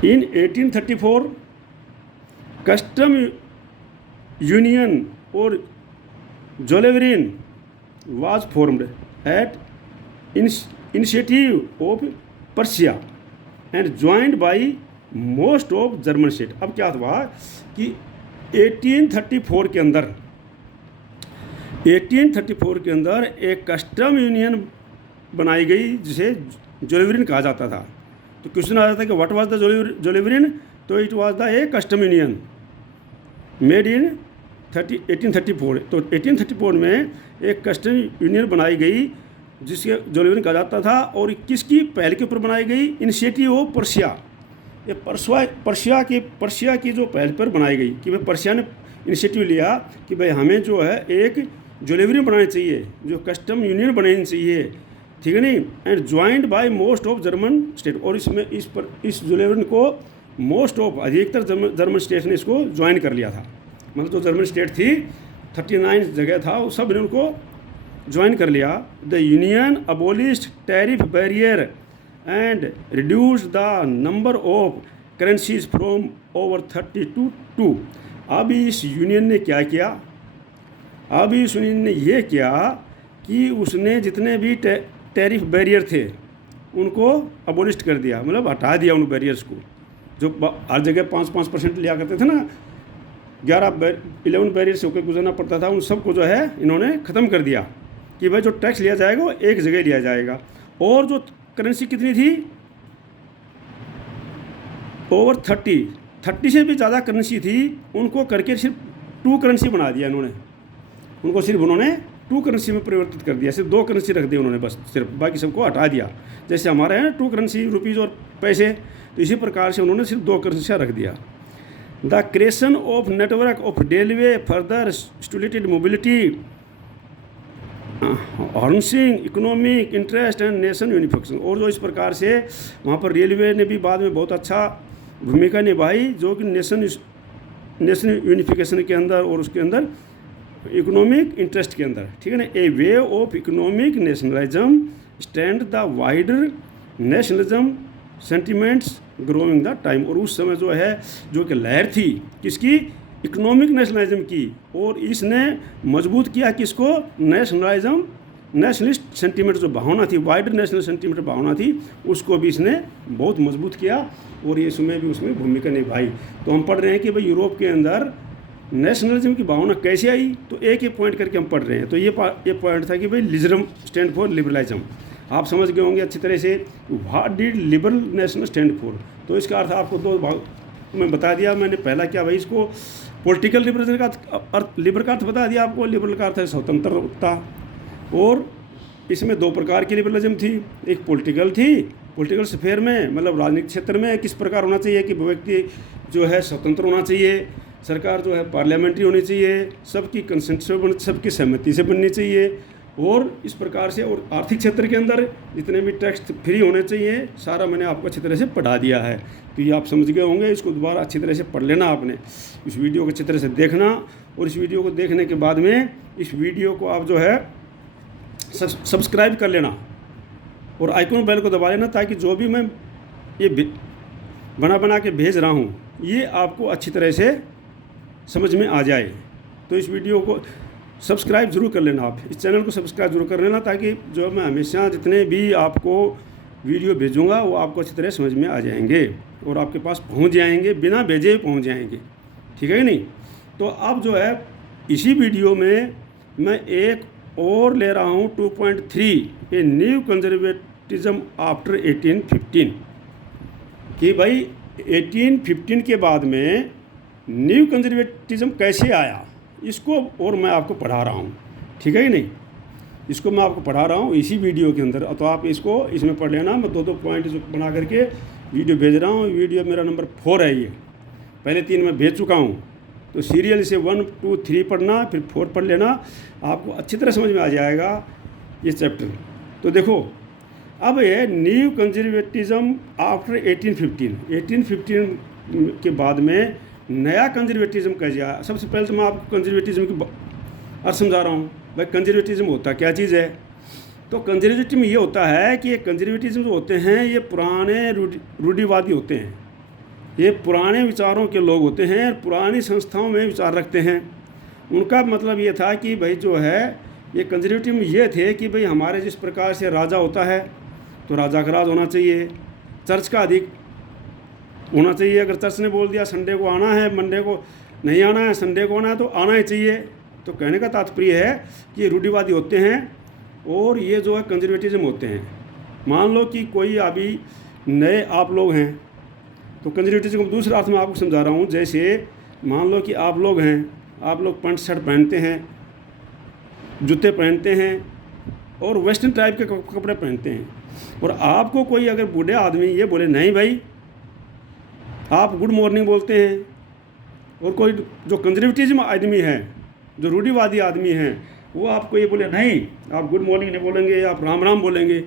1834 कस्टम यूनियन और Zollverein was formed at initiative of Prussia and joined by most of German state. अब क्या हुआ कि 1834 के अंदर एक कस्टम यूनियन बनाई गई जिसे जोलेवरिन कहा जाता था। तो क्वेश्चन आ जाता है कि व्हाट वाज द जोलेवरिन, तो it was the A custom union made in 1834। तो 1834 में एक कस्टम यूनियन बनाई गई जिसके जोलेवरिन कहा जाता था। और किसकी पहल के ऊपर बनाई गई, इनिशिएटिव ऑफ पर्शिया। ये पर्शिया की जो पहल पर बनाई गई कि भाई पर्शिया ने इनिशिएटिव लिया कि भाई हमें जो है एक जोलेवरिन बनानी चाहिए, जो कस्टम यूनियन बनानी चाहिए, ठीक है नहीं। And joined bye most of German state. और इसमें इस जोलेवरिन को मोस्ट ऑफ अधिकतर जर्मन स्टेट ने इसको ज्वाइन कर लिया था। मतलब जो जर्मन स्टेट थी 39 जगह था, वो सब ने उनको ज्वाइन कर लिया। The union abolished tariff barrier and reduced the number of currencies from over 30 to 2। अब इस यूनियन ने क्या किया, अब इस यूनियन ने ये किया कि उसने जितने भी टैरिफ बैरियर थे उनको अबोलिस्ट कर दिया, मतलब हटा दिया उन बैरियर्स को। जो हर जगह 5% लिया करते थे ना, 11 बैरियर से होकर गुजरना पड़ता था, उन सबको जो है इन्होंने ख़त्म कर दिया कि भाई जो टैक्स लिया जाएगा वो एक जगह लिया जाएगा। और जो करेंसी कितनी थी, ओवर 30 से भी ज़्यादा करेंसी थी, उनको करके सिर्फ 2 करेंसी बना दिया इन्होंने। उनको सिर्फ उन्होंने 2 करेंसी में परिवर्तित कर दिया, सिर्फ 2 करेंसी रख दी उन्होंने बस, सिर्फ बाकी सबको हटा दिया। जैसे हमारे हैं 2 करेंसी, रुपीज़ और पैसे, तो इसी प्रकार से उन्होंने सिर्फ 2 करेंसियाँ रख दिया। The creation of network of railway further stimulated mobility, harnessing economic interest and nation unification. और जो इस प्रकार से वहाँ पर रेलवे ने भी बाद में बहुत अच्छा भूमिका निभाई, जो कि नेशन यूनिफिकेशन के अंदर और उसके अंदर इकोनॉमिक इंटरेस्ट के अंदर, ठीक है ना। A way of economic nationalism stand the wider nationalism sentiments growing the time. और उस समय जो है, जो कि लहर थी किसकी, इकोनॉमिक नेशनलिज्म की, और इसने मजबूत किया किसको, नेशनलिस्ट सेंटीमेंट जो भावना थी, वाइडर नेशनल सेंटीमेंट भावना थी, उसको भी इसने बहुत मजबूत किया और ये इसमें भी उसमें भूमिका निभाई। तो हम पढ़ रहे हैं कि भाई यूरोप के अंदर नेशनलिज्म की भावना कैसे आई, तो एक एक पॉइंट करके हम पढ़ रहे हैं। तो ये पॉइंट था कि भाई लिबरलिज्म स्टैंड फॉर लिबरलिज्म। आप समझ गए होंगे अच्छी तरह से what did liberal national stand for. तो इसका अर्थ आपको दो भाग में बता दिया मैंने। पहला क्या भाई, इसको पॉलिटिकल लिबरलिज्म का अर्थ, लिबर का अर्थ बता दिया आपको, लिबरल का अर्थ है स्वतंत्रता, और इसमें दो प्रकार की लिबरलिज्म थी। एक पॉलिटिकल थी, पॉलिटिकल स्फेयर में मतलब राजनीतिक क्षेत्र में किस प्रकार होना चाहिए कि व्यक्ति जो है स्वतंत्र होना चाहिए, सरकार जो है पार्लियामेंट्री होनी चाहिए, सबकी कंसेंट से सबकी सहमति से बननी चाहिए, और इस प्रकार से। और आर्थिक क्षेत्र के अंदर जितने भी टैक्स फ्री होने चाहिए, सारा मैंने आपको अच्छी तरह से पढ़ा दिया है। तो ये आप समझ गए होंगे। इसको दोबारा अच्छी तरह से पढ़ लेना आपने, इस वीडियो को अच्छी तरह से देखना, और इस वीडियो को देखने के बाद में इस वीडियो को आप जो है सब्सक्राइब कर लेना और आइकॉन बेल को दबा लेना, ताकि जो भी मैं ये बना के भेज रहा हूँ ये आपको अच्छी तरह से समझ में आ जाए। तो इस वीडियो को सब्सक्राइब ज़रूर कर लेना, आप इस चैनल को सब्सक्राइब जरूर कर लेना, ताकि जो मैं हमेशा जितने भी आपको वीडियो भेजूँगा वो आपको अच्छी तरह समझ में आ जाएंगे और आपके पास पहुँच जाएंगे, बिना भेजे पहुँच जाएंगे। ठीक है कि नहीं। तो अब जो है इसी वीडियो में मैं एक और ले रहा हूँ 2.3 ए न्यू कंजर्वेटिज्म आफ्टर 1815, कि भाई 1815 के बाद में न्यू कंजर्वेटिज्म कैसे आया, इसको और मैं आपको पढ़ा रहा हूँ। ठीक है कि नहीं, इसको मैं आपको पढ़ा रहा हूँ इसी वीडियो के अंदर। तो आप इसको इसमें पढ़ लेना। मैं दो पॉइंट बना करके वीडियो भेज रहा हूँ। वीडियो मेरा नंबर 4 है, ये पहले 3 मैं भेज चुका हूँ। तो सीरियल से 1, 2, 3 पढ़ना, फिर 4 पढ़ लेना, आपको अच्छी तरह समझ में आ जाएगा ये चैप्टर। तो देखो अब ये न्यू कंजर्वेटिज्म आफ्टर 1815 के बाद में नया कंजर्वेटिज्म कैसे आया। सबसे पहले तो मैं आपको कंजर्वेटिज्म की अर्थ समझा रहा हूँ। भाई कंजर्वेटिज्म होता क्या चीज़ है। तो कंजर्वेटिज्म ये होता है कि ये कंजर्वेटिज्म जो होते हैं ये पुराने रूढ़िवादी होते हैं, ये पुराने विचारों के लोग होते हैं, पुरानी संस्थाओं में विचार रखते हैं। उनका मतलब ये था कि भाई जो है ये कंजर्वेटिव ये थे कि भाई हमारे जिस प्रकार से राजा होता है तो राजा का राज होना चाहिए, चर्च का अधिक होना चाहिए। अगर चर्च ने बोल दिया संडे को आना है, मंडे को नहीं आना है, संडे को आना है, तो आना ही चाहिए। तो कहने का तात्पर्य है कि ये रूढ़िवादी होते हैं और ये जो है कंजर्वेटिज्म होते हैं। मान लो कि कोई अभी नए आप लोग हैं, तो कंजर्वेटिज्म को दूसरा अर्थ में आपको समझा रहा हूँ। जैसे मान लो कि आप लोग हैं, आप लोग पैंट शर्ट पहनते हैं, जूते पहनते हैं और वेस्टर्न टाइप के कपड़े पहनते हैं, और आपको कोई अगर बूढ़े आदमी ये बोले नहीं भाई आप गुड मॉर्निंग बोलते हैं, और कोई जो कंजर्वेटिज्म आदमी है, जो रूढ़िवादी आदमी हैं, वो आपको ये बोले नहीं आप गुड मॉर्निंग नहीं बोलेंगे, आप राम राम बोलेंगे,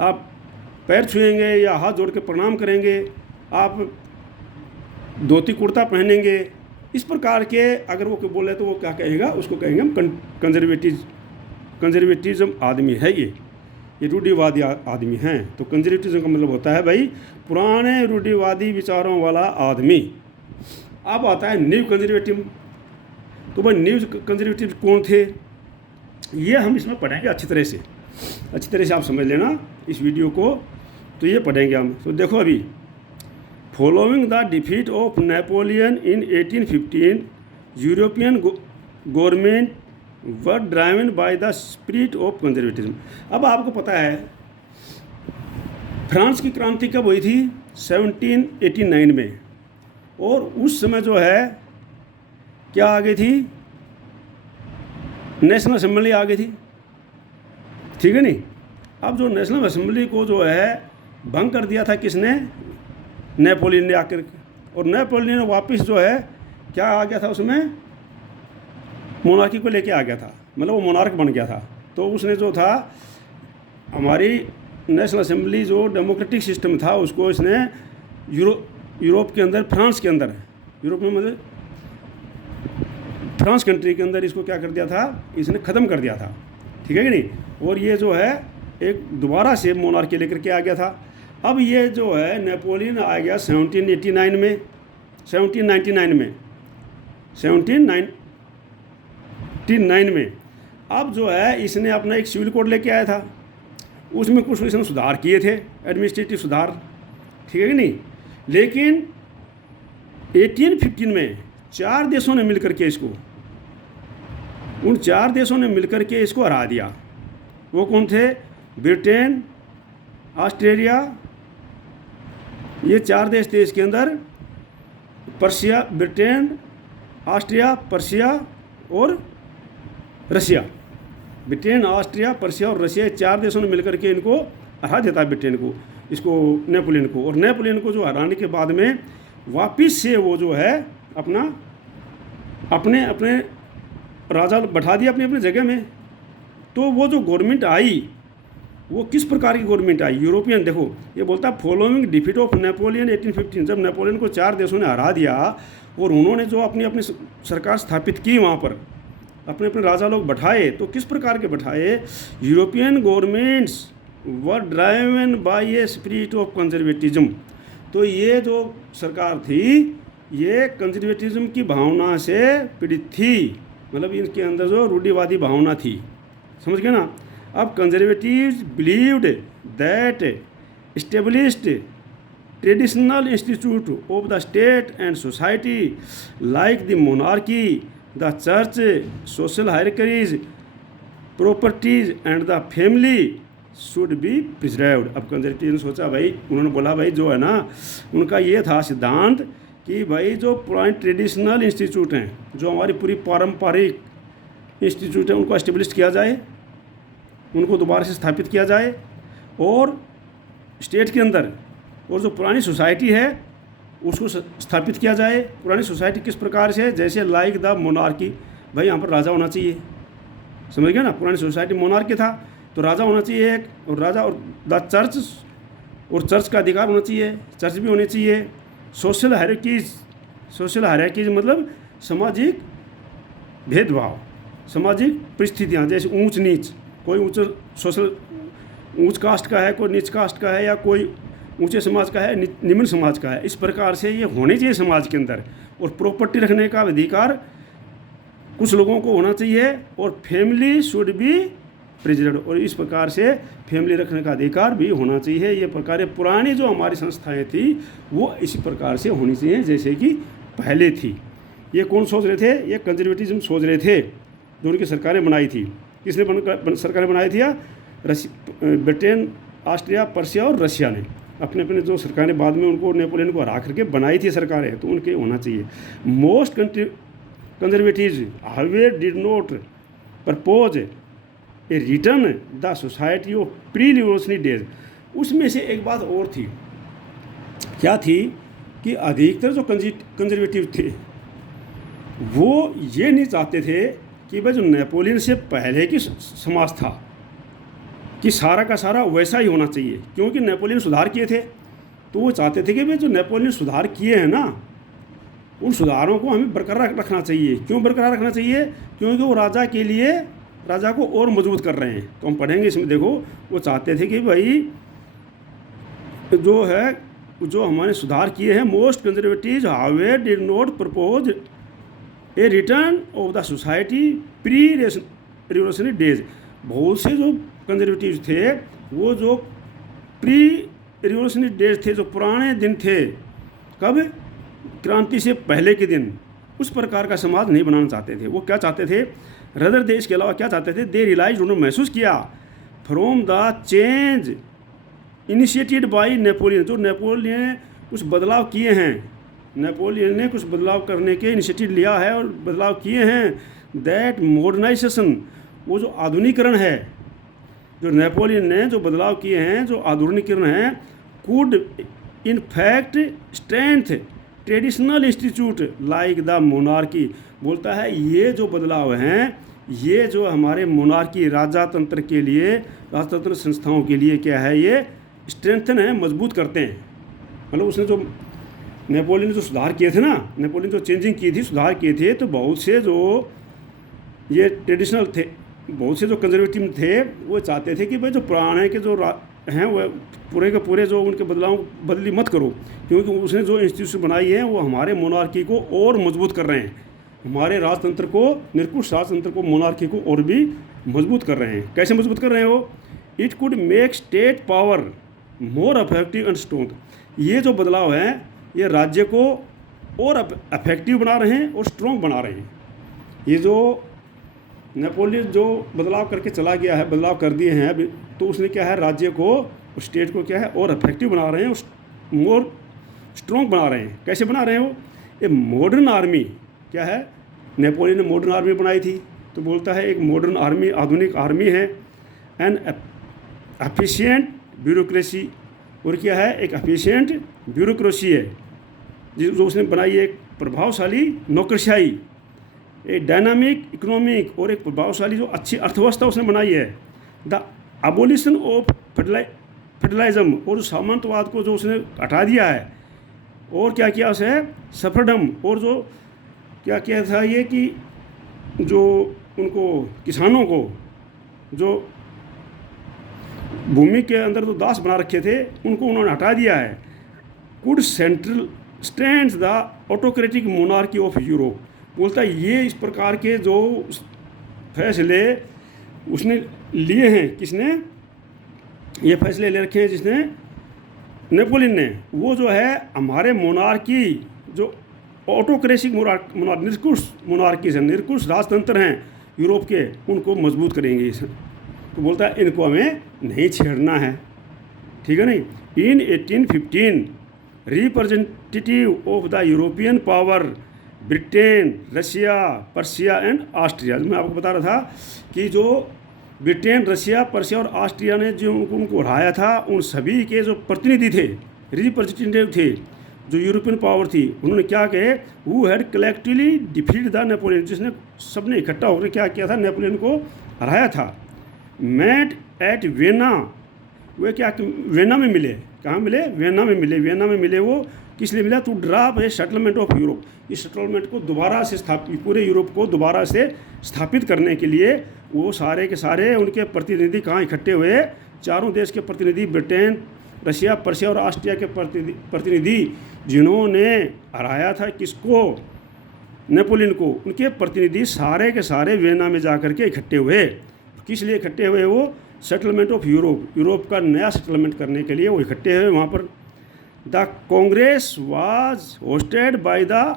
आप पैर छुएंगे या हाथ जोड़ के प्रणाम करेंगे, आप धोती कुर्ता पहनेंगे, इस प्रकार के अगर वो बोले तो वो क्या कहेगा, उसको कहेंगे हम कंजर्वेटिज्म आदमी है, ये रूढ़िवादी आदमी हैं। तो कंजर्वेटिज्म का मतलब होता है भाई पुराने रूढ़िवादी विचारों वाला आदमी। अब आता है न्यू कंजर्वेटिव। तो भाई न्यू कंजर्वेटिव कौन थे, ये हम इसमें पढ़ेंगे अच्छी तरह से आप समझ लेना इस वीडियो को। तो ये पढ़ेंगे हम। तो देखो अभी following the defeat of Napoleon in 1815 European government were driven by the spirit of conservatism. अब आपको पता है फ्रांस की क्रांति कब हुई थी, 1789 में, और उस समय जो है क्या आ गई थी, नेशनल असेंबली आ गई थी। ठीक है नहीं। अब जो नेशनल असेंबली को जो है भंग कर दिया था किसने, नेपोलियन ने आकर, और नेपोलियन वापस जो है क्या आ गया था, उसमें मोनार्की को लेके आ गया था, मतलब वो मोनार्क बन गया था। तो उसने जो था हमारी नेशनल असेंबली जो डेमोक्रेटिक सिस्टम था उसको इसने यूरोप के अंदर, फ्रांस के अंदर, यूरोप में मतलब फ्रांस कंट्री के अंदर इसको क्या कर दिया था, इसने ख़त्म कर दिया था। ठीक है कि नहीं। और ये जो है एक दोबारा से मोनार्की लेकर के आ गया था। अब ये जो है नेपोलियन आ गया 1799 में, 1799 में। अब जो है इसने अपना एक सिविल कोड लेके आया था, उसमें कुछ इसने सुधार किए थे, एडमिनिस्ट्रेटिव सुधार, ठीक है कि नहीं। लेकिन 1815 में 4 देशों ने मिलकर के इसको, उन 4 देशों ने मिलकर के इसको हरा दिया। वो कौन थे? ब्रिटेन, ऑस्ट्रेलिया, ये 4 देश थे इसके अंदर। पर्शिया, ब्रिटेन, ऑस्ट्रिया, पर्शिया और रशिया। ब्रिटेन, ऑस्ट्रिया, पर्शिया और रशिया, 4 देशों ने मिलकर के इनको हरा देता ब्रिटेन को, इसको नेपोलियन को। और नेपोलियन को जो हराने के बाद में वापिस से वो जो है अपने अपने राजा बैठा दिया अपनी अपनी जगह में। तो वो जो गवर्नमेंट आई वो किस प्रकार की गवर्नमेंट आई? यूरोपियन। देखो ये बोलता है फॉलोइंग डिफीट ऑफ नेपोलियन 1815, जब नेपोलियन को 4 देशों ने हरा दिया और उन्होंने जो अपनी अपनी सरकार स्थापित की, वहाँ पर अपने अपने राजा लोग बैठाए, तो किस प्रकार के बैठाए? European governments were driven by a spirit of conservatism. तो ये जो सरकार थी ये कंजर्वेटिज्म की भावना से पीड़ित थी, मतलब इनके अंदर जो रूढ़िवादी भावना थी, समझ गए ना। अब conservatives believed that established traditional institute of the state and society like the monarchy, the church, social hierarchies, properties and the family should be preserved. अब कंजर्वेटिव ने सोचा भाई, उन्होंने बोला भाई जो है ना, उनका ये था सिद्धांत कि भाई जो पुराने ट्रेडिशनल इंस्टीट्यूट हैं, जो हमारी पूरी पारंपरिक इंस्टीट्यूट है, उनको एस्टेब्लिश किया जाए, उनको दोबारा से स्थापित किया जाए। और स्टेट के अंदर और जो पुरानी सोसाइटी है उसको स्थापित किया जाए। पुरानी सोसाइटी किस प्रकार से? जैसे लाइक द मोनार्की, भाई यहाँ पर राजा होना चाहिए, समझ गए ना। पुरानी सोसाइटी मोनार्की था तो राजा होना चाहिए एक, और राजा, और द चर्च, और चर्च का अधिकार होना चाहिए, चर्च भी होनी चाहिए। सोशल हायरार्कीज, सोशल हायरार्कीज मतलब सामाजिक भेदभाव, सामाजिक परिस्थितियाँ, जैसे ऊंच नीच, कोई ऊंच कास्ट का है, कोई नीच कास्ट का है, या कोई ऊंचे समाज का है, निम्न समाज का है, इस प्रकार से ये होने चाहिए समाज के अंदर। और प्रॉपर्टी रखने का अधिकार कुछ लोगों को होना चाहिए, और फैमिली शुड बी प्रिजर्व्ड, और इस प्रकार से फैमिली रखने का अधिकार भी होना चाहिए। ये प्रकार पुरानी जो हमारी संस्थाएं थी वो इसी प्रकार से होनी चाहिए जैसे कि पहले थी। ये कौन सोच रहे थे? ये कंजर्वेटिज्म सोच रहे थे, जो उनकी सरकारें बनाई थी। किसने सरकारें बनाई थी? ब्रिटेन, ऑस्ट्रिया, पर्शिया और रशिया ने अपने अपने जो सरकारें बाद में उनको नेपोलियन को हरा करके बनाई थी सरकारें, तो उनके होना चाहिए। Most conservatives however did not propose A return the society of pre revolutionary days. उसमें से एक बात और थी, क्या थी कि अधिकतर जो कंजर्वेटिव थे वो ये नहीं चाहते थे कि भाई जो नेपोलियन से पहले की समाज था कि सारा का सारा वैसा ही होना चाहिए, क्योंकि नेपोलियन सुधार किए थे। तो वो चाहते थे कि भाई जो नेपोलियन सुधार किए हैं ना, उन सुधारों को हमें बरकरार रखना चाहिए। क्यों बरकरार रखना चाहिए? क्योंकि वो राजा के लिए, राजा को और मजबूत कर रहे हैं। तो हम पढ़ेंगे इसमें, देखो वो चाहते थे कि भाई जो है, जो हमारे सुधार किए हैं, most conservative however did not propose A return of the society pre revolutionary days. बहुत से जो कंजर्वेटिव थे वो जो प्री रिवॉल्यूशनरी डेज थे, जो पुराने दिन थे, कब? क्रांति से पहले के दिन, उस प्रकार का समाज नहीं बनाना चाहते थे। वो क्या चाहते थे? रदर देश के अलावा क्या चाहते थे? दे रियलाइज, उन्होंने महसूस किया from the change initiated by Napoleon, जो नेपोलियन ने कुछ बदलाव किए हैं, नेपोलियन ने कुछ बदलाव करने के इनिशिएटिव लिया है और बदलाव किए हैं। दैट मॉडर्नाइजेशन, वो जो आधुनिकरण है, जो नेपोलियन ने जो बदलाव किए हैं, जो आधुनिकरण है, could in fact strength traditional institute like the monarchy. बोलता है ये जो बदलाव हैं, ये जो हमारे मोनार्की राजतंत्र के लिए, राजतंत्र संस्थाओं के लिए क्या है, ये स्ट्रेंथन है, मजबूत करते हैं। मतलब उसने जो नेपोलियन ने जो सुधार किए थे ना, नेपोलियन जो चेंजिंग की थी, सुधार किए थे, तो बहुत से जो ये ट्रेडिशनल थे, बहुत से जो कंजर्वेटिव थे, वो चाहते थे कि भाई जो पुराने के जो हैं वो पूरे के पूरे जो उनके बदली मत करो, क्योंकि उसने जो इंस्टीट्यूशन बनाई है वो हमारे मोनार्की को और मजबूत कर रहे हैं। हमारे राजतंत्र को, निरंकुश राजतंत्र को, मोनार्की को और भी मजबूत कर रहे हैं। कैसे मजबूत कर रहे हैं वो? It could make state power more affective and strong. ये जो बदलाव हैं ये राज्य को और अफेक्टिव बना रहे हैं और स्ट्रॉन्ग बना रहे हैं। ये जो नेपोलियन जो बदलाव करके चला गया है, बदलाव कर दिए हैं अभी, तो उसने क्या है, राज्य को, स्टेट को क्या है और अफेक्टिव बना रहे हैं, मोर स्ट्रॉन्ग बना रहे हैं। कैसे बना रहे हैं वो? ये मॉडर्न आर्मी क्या है, नेपोलियन ने मॉडर्न आर्मी बनाई थी, तो बोलता है एक मॉडर्न आर्मी, आधुनिक आर्मी है, एन एफिशिएंट ब्यूरोक्रेसी, और क्या है, एक एफिशिएंट ब्यूरोक्रेसी है जो उसने बनाई है, एक प्रभावशाली नौकरशाही, एक डायनामिक इकोनॉमिक, और एक प्रभावशाली जो अच्छी अर्थव्यवस्था उसने बनाई है। द अबोलिशन ऑफ फेडरलिज्म, और जो सामंतवाद को जो उसने हटा दिया है, और क्या किया उसे, सफरडम, और जो क्या किया था ये कि जो उनको किसानों को जो भूमि के अंदर जो दास बना रखे थे उनको उन्होंने हटा दिया है। Could central stands the autocratic monarchy of Europe, बोलता है ये इस प्रकार के जो फैसले उसने लिए हैं, किसने ये फैसले ले रखे हैं, जिसने, नेपोलियन ने, वो जो है हमारे मोनार्की जो ऑटोक्रेटिक निरंकुश मोनार्कीज हैं, निरंकुश राजतंत्र हैं यूरोप के, उनको मजबूत करेंगे इस। तो बोलता है इनको हमें नहीं छेड़ना है, ठीक है नहीं। इन 1815 representative of the European power Britain, Russia, Persia and Austria, मैं आपको बता रहा था कि जो ब्रिटेन, रशिया, पर्शिया और ऑस्ट्रिया ने जो उनको हराया था, उन सभी के जो प्रतिनिधि थे, रिप्रेजेंटेटिव थे, जो यूरोपियन पावर थी, उन्होंने क्या कहे, who had collectively defeat the Napoleon, जिसने सबने इकट्ठा होकर क्या किया था, नेपोलियन को हराया था। मेट एट वेना, वे क्या वेना में मिले, कहाँ मिले, वेना में मिले। वेना में मिले वो किस लिए मिला, to drop a settlement of Europe, इस सेटलमेंट को दोबारा से स्थापित, पूरे यूरोप को दोबारा से स्थापित करने के लिए वो सारे के सारे उनके प्रतिनिधि कहाँ इकट्ठे हुए, चारों देश के प्रतिनिधि, ब्रिटेन, रशिया, पर्शिया और ऑस्ट्रिया के प्रतिनिधि, जिन्होंने हराया था किसको, नेपोलियन को, उनके प्रतिनिधि सारे के सारे वेना में जा कर के इकट्ठे हुए। किस लिए इकट्ठे हुए वो, सेटलमेंट ऑफ यूरोप, यूरोप का नया सेटलमेंट करने के लिए वो इकट्ठे हुए वहाँ पर। The Congress was hosted by the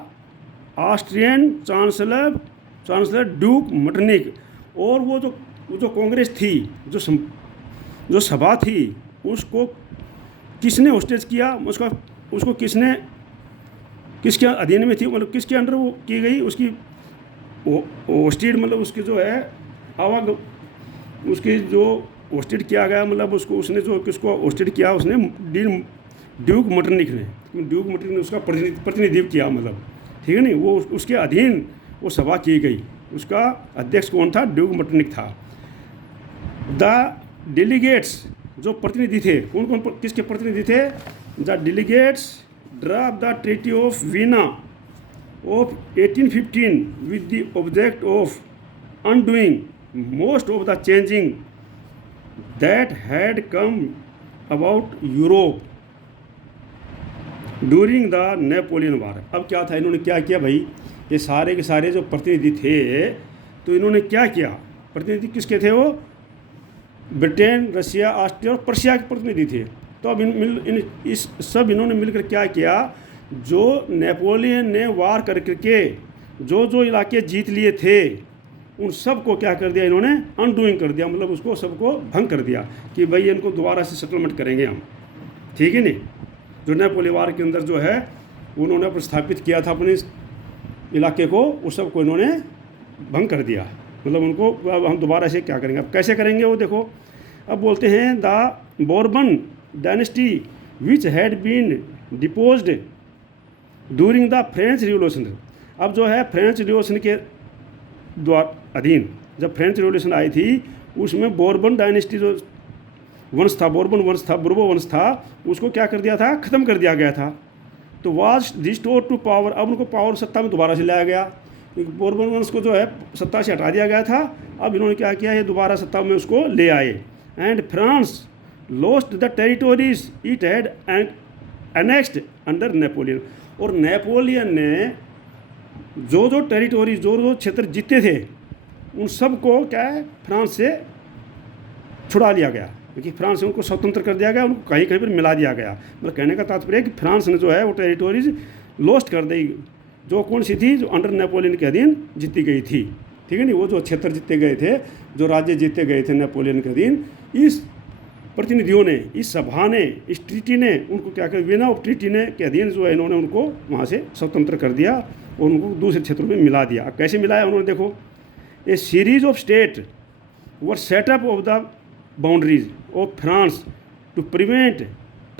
Austrian chancellor duke Metternich, और वो जो कांग्रेस थी, जो सभा थी, उसको किसने होस्टेज किया, उसको किसके अधीन में थी, मतलब किसके अंडर वो की गई, उसकी होस्टेड, मतलब उसकी जो है उसकी जो होस्टेड किया गया, मतलब उसको उसने जो किसको होस्टेड किया, उसने ड्यूक मटरनिक ने उसका प्रतिनिधित्व किया, मतलब ठीक है नहीं, वो उसके अधीन वो सभा की गई, उसका अध्यक्ष कौन था, ड्यूक मटरनिक था। द डेलीगेट्स, जो प्रतिनिधि थे, कौन किसके प्रतिनिधि थे, the delegates draft the treaty of Veena of 1815 with the object of undoing most of the changing that had come about Europe during the Napoleon War। अब क्या था, इन्होंने क्या किया भाई, ये सारे के सारे जो प्रतिनिधि थे, तो इन्होंने क्या किया, प्रतिनिधि किसके थे वो, ब्रिटेन, रशिया, ऑस्ट्रिया और पर्शिया के प्रतिनिधि थे। तो अब इन्होंने मिलकर क्या किया, जो नेपोलियन ने वार करके जो इलाके जीत लिए थे, उन सब को क्या कर दिया, इन्होंने अनडूइंग कर दिया, मतलब उसको सबको भंग कर दिया कि भाई इनको दोबारा से सेटलमेंट करेंगे हम, ठीक है नहीं। जो नेपोलियन वार के अंदर जो है उन्होंने प्रस्थापित किया था अपने इलाके को, उस सब को इन्होंने भंग कर दिया, मतलब उनको अब हम दोबारा से क्या करेंगे, अब कैसे करेंगे वो देखो। अब बोलते हैं the Bourbon dynasty which had been deposed during the French revolution. अब जो है फ्रेंच रिवॉल्यूशन के अधीन जब फ्रेंच रिवॉल्यूशन आई थी, उसमें बोर्बन डायनेस्टी जो वंश था, बोर्बन वंश था, बुर्बो वंश था, उसको क्या कर दिया था, ख़त्म कर दिया गया था। तो वाज रिस्टोर टू पावर, अब उनको पावर सत्ता में दोबारा से लाया गया, क्योंकि बोर्बन वंश को जो है सत्ता से हटा दिया गया था, अब इन्होंने क्या किया, ये दोबारा सत्ता में उसको ले आए। And France lost the territories it had annexed under Napoleon, और नेपोलियन ने जो जो टेरिटोरी जो जो क्षेत्र जीते थे उन सब को क्या है फ्रांस से छुड़ा लिया गया, क्योंकि फ्रांस से उनको स्वतंत्र कर दिया गया, उनको कहीं कहीं पर मिला दिया गया। मतलब कहने का तात्पर्य है कि फ्रांस ने जो है वो टेरिटोरीज लॉस्ट कर दी, जो कौन सी थी, जो अंडर नेपोलियन के अधीन जीती गई थी। ठीक है नहीं, वो जो क्षेत्र जीते गए थे, जो राज्य जीते गए थे नेपोलियन के अधीन, इस प्रतिनिधियों ने, इस सभा ने, इस ट्रीटी ने उनको क्या किया, विना ऑफ ट्रीटी ने के अधीन जो है इन्होंने उनको वहाँ से स्वतंत्र कर दिया और उनको दूसरे क्षेत्रों में मिला दिया। अब कैसे मिलाया उन्होंने, देखो, a series of state were set up of the boundaries of France to prevent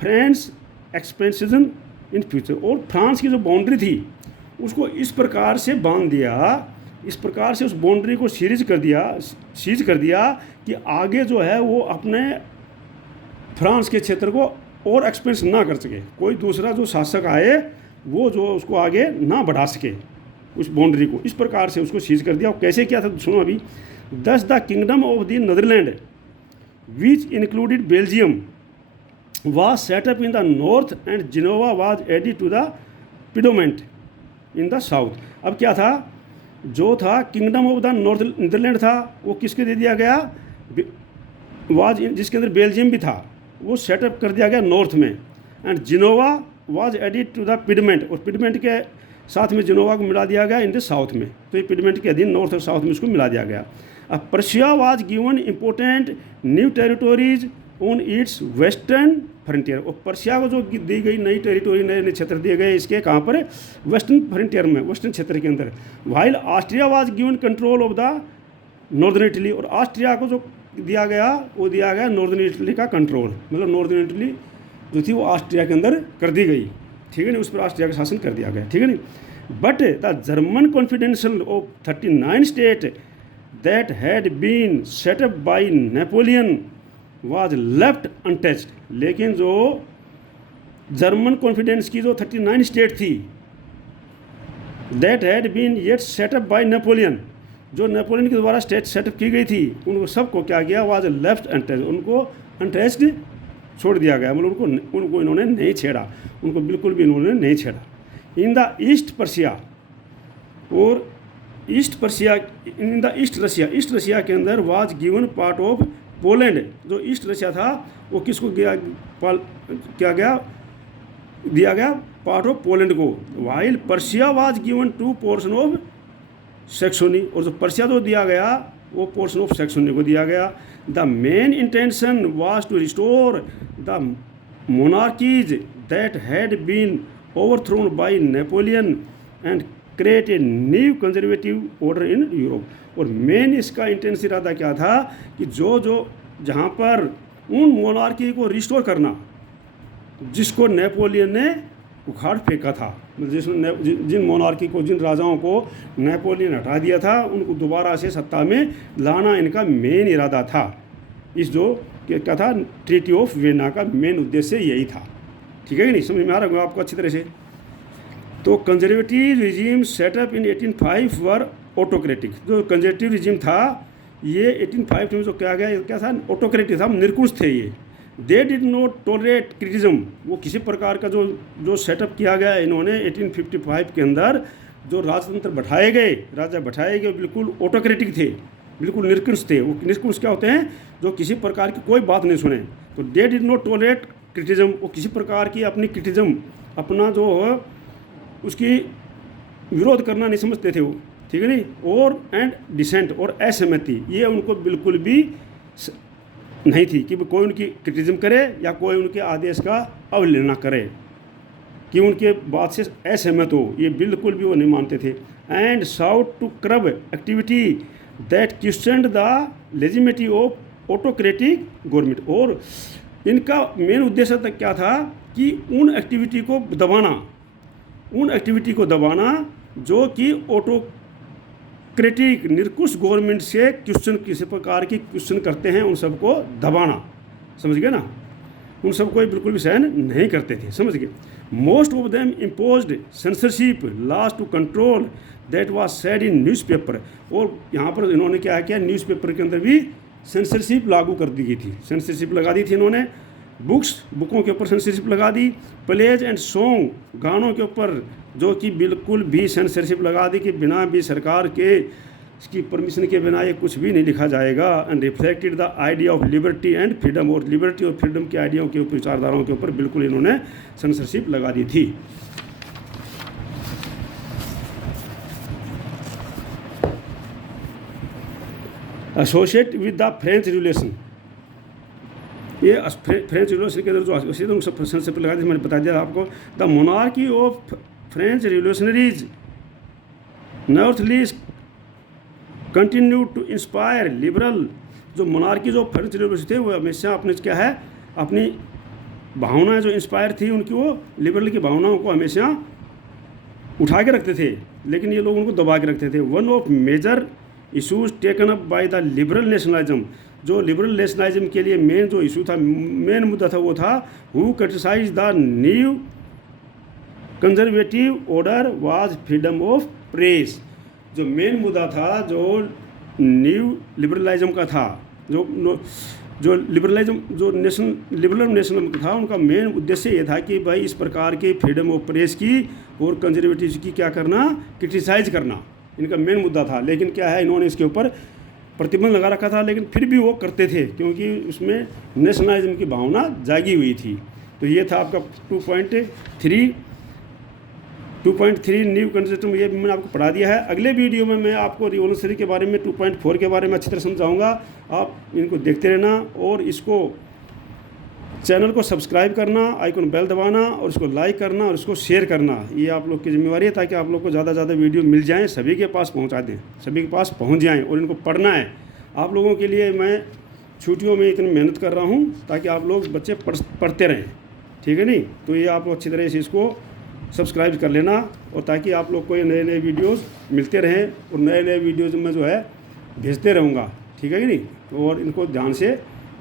France expansion in future. और फ्रांस की जो बाउंड्री थी उसको इस प्रकार से बांध दिया, इस प्रकार से उस बाउंड्री को सीज कर दिया कि आगे जो है वो अपने फ्रांस के क्षेत्र को और एक्सपेंस ना कर सके, कोई दूसरा जो शासक आए वो जो उसको आगे ना बढ़ा सके, उस बाउंड्री को इस प्रकार से उसको सीज कर दिया। और कैसे किया था सुनो अभी, thus the kingdom of the Netherland which included Belgium was set up in the north and Genova was added to the Piedmont in the south। अब क्या था, जो था kingdom of the north Netherland था वो किसके दे दिया गया, वाज जिसके अंदर बेल्जियम भी था, वो सेटअप कर दिया गया नॉर्थ में। And Genoa was added to the Piedmont, और पिडमेंट के साथ में जिनोवा को मिला दिया गया इन द साउथ में। तो ये पिडमेंट के अधीन नॉर्थ और साउथ में उसको मिला दिया गया। अब Persia was given important new territories on it's western frontier. और पर्शिया को जो दी गई नई टेरिटोरी, नए नए क्षेत्र दिए गए, इसके कहाँ पर, वेस्टर्न फ्रंटियर में, वेस्टर्न क्षेत्र के अंदर। While Austria was given control of the northern Italy, और ऑस्ट्रिया को जो दिया गया वो दिया गया नॉर्दर्न इटली का कंट्रोल, मतलब नॉर्दर्न इटली जो थी वो ऑस्ट्रिया के अंदर कर दी गई। ठीक है नहीं, उस पर ऑस्ट्रिया का शासन कर दिया गया। ठीक है नहीं, but the German confidential of 39 state that had been set up by Napoleon was left untouched. लेकिन जो जर्मन कॉन्फिडेंस की जो 39 स्टेट थी that had been yet set up by Napoleon, जो नेपोलियन के द्वारा स्टेट सेटअप की गई थी, उनको सबको क्या किया, वाज लेफ्ट अनटच्ड, उनको अनटच्ड छोड़ दिया गया, मतलब उनको इन्होंने नहीं छेड़ा, उनको बिल्कुल भी इन्होंने नहीं छेड़ा। इन द ईस्ट पर्शिया, और east Prussia in the east Russia के अंदर was given part of Poland. जो ईस्ट रशिया था वो किसको दिया गया पार्ट ऑफ पोलैंड को। While Prussia was given to portion of Saxony, और जो पर्शिया जो दिया गया वो पोर्शन ऑफ सेक्सोनी को दिया गया। The main intention was to restore the monarchies that had been overthrown by Napoleon and create a new conservative order in Europe. और मेन इसका इंटेंस इरादा क्या था कि जो जहाँ पर उन मोनार्की को रिस्टोर करना जिसको नेपोलियन ने उखाड़ फेंका था, जिन मोनार्की को, जिन राजाओं को नेपोलियन हटा दिया था, उनको दोबारा से सत्ता में लाना इनका मेन इरादा था। इस जो क्या था, ट्रीटी ऑफ वियना का मेन उद्देश्य यही था। ठीक है कि नहीं, समझ में आ रहा है आपको अच्छी तरह से। तो कंजर्वेटिव रिजीम सेटअप इन 1805 वर ऑटोक्रेटिक। जो कंजर्वेटिव रिजीम था ये 1805 में जो क्या था, ऑटोक्रेटिक था, निरकुश थे ये। They did not tolerate criticism, वो किसी प्रकार का जो सेटअप किया गया इन्होंने 1855 के अंदर, जो राजतंत्र बैठाए गए, राजा बैठाए गए, बिल्कुल ऑटोक्रेटिक थे, बिल्कुल निरकुश थे। वो निरकुश क्या होते हैं, जो किसी प्रकार की कोई बात नहीं सुने। तो they did not tolerate criticism, वो किसी प्रकार की अपनी क्रिटिज्म, अपना जो उसकी विरोध करना नहीं समझते थे वो। ठीक है नहीं, और एंड डिसेंट, और असहमति, ये उनको बिल्कुल भी नहीं थी कि कोई उनकी क्रिटिज्म करे या कोई उनके आदेश का अवहेलना करे, कि उनके बात से असहमत हो, ये बिल्कुल भी वो नहीं मानते थे। And sought to curb activity that questioned the legitimacy of autocratic government. और इनका मेन उद्देश्य तक क्या था कि उन एक्टिविटी को दबाना जो कि ऑटोक्रेटिक निरकुश गवर्नमेंट से क्वेश्चन, किसी प्रकार की क्वेश्चन करते हैं, उन सबको दबाना। समझ गए ना, उन सबको बिल्कुल भी सहन नहीं करते थे। समझ गए। Most of them imposed censorship laws to control that was said in newspaper. और यहाँ पर इन्होंने क्या किया, न्यूज़पेपर के अंदर भी सेंसरशिप लागू कर दी गई थी, सेंसरशिप लगा दी थी इन्होंने। बुकों के ऊपर सेंसरशिप लगा दी। प्लेज एंड सॉन्ग, गानों के ऊपर जो कि बिल्कुल भी सेंसरशिप लगा दी कि बिना भी सरकार के इसकी परमिशन के बिना ये कुछ भी नहीं लिखा जाएगा। And reflected the idea of liberty and freedom, और लिबर्टी और फ्रीडम के आइडियाओं के ऊपर, विचारधाराओं के ऊपर बिल्कुल इन्होंने सेंसरशिप लगा दी थी। Associate with the French revolution, ये फ्रेंच रिवोल्यूशन के अंदर जो सेंसरशिप लगा दी, मैंने बता दिया आपको। The monarchy of French revolutionaries nonetheless continue to inspire liberal, जो मोनार्की जो फ्रेंच रिवोल्यूशन थे वो हमेशा अपने क्या है, अपनी भावनाएं जो इंस्पायर थी उनकी, वो लिबरल की भावनाओं को हमेशा उठा के रखते थे, लेकिन ये लोग उनको दबा के रखते थे। One of major issues taken up by the liberal nationalism, जो लिबरल नेशनलिज्म के लिए मेन जो इशू था, मेन मुद्दा था, वो था who criticise the new conservative order was freedom of press. जो मेन मुद्दा था, जो न्यू लिबरलिज्म का था, जो लिबरलिज्म जो लिबरल नेशनलिज्म का था, उनका मेन उद्देश्य ये था कि भाई इस प्रकार के फ्रीडम ऑफ प्रेस की और कंजर्वेटिव की क्या करना, क्रिटिसाइज करना, इनका मेन मुद्दा था। लेकिन क्या है, इन्होंने इसके ऊपर प्रतिबंध लगा रखा था, लेकिन फिर भी वो करते थे क्योंकि उसमें नेशनलिज्म की भावना जागी हुई थी। तो ये था आपका 2.3 न्यू कंसेप्ट, ये मैंने आपको पढ़ा दिया है। अगले वीडियो में मैं आपको रिवोल्यूशनरी के बारे में 2.4 के बारे में अच्छी तरह समझाऊंगा। आप इनको देखते रहना और इसको चैनल को सब्सक्राइब करना, आइकन बेल दबाना और इसको लाइक करना और इसको शेयर करना, ये आप लोग की जिम्मेवारी है, ताकि आप लोग को ज़्यादा से ज़्यादा वीडियो मिल जाएँ, सभी के पास पहुँचा दें, सभी के पास पहुँच जाएँ। और इनको पढ़ना है आप लोगों के लिए। मैं छुट्टियों में इतनी मेहनत कर रहा हूँ ताकि आप लोग बच्चे पढ़ते रहें, ठीक है नहीं। तो ये आप लोग अच्छी तरह से इसको सब्सक्राइब कर लेना, और ताकि आप लोग को ये नए नए वीडियोज़ मिलते रहें, और नए नए वीडियोज़ में जो है भेजते रहूँगा, ठीक है कि नहीं। और इनको ध्यान से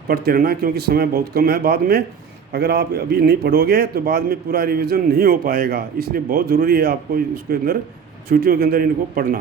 पढ़ते रहना, क्योंकि समय बहुत कम है। बाद में अगर आप अभी नहीं पढ़ोगे तो बाद में पूरा रिवीजन नहीं हो पाएगा, इसलिए बहुत ज़रूरी है आपको इसके अंदर छुट्टियों के अंदर इनको पढ़ना।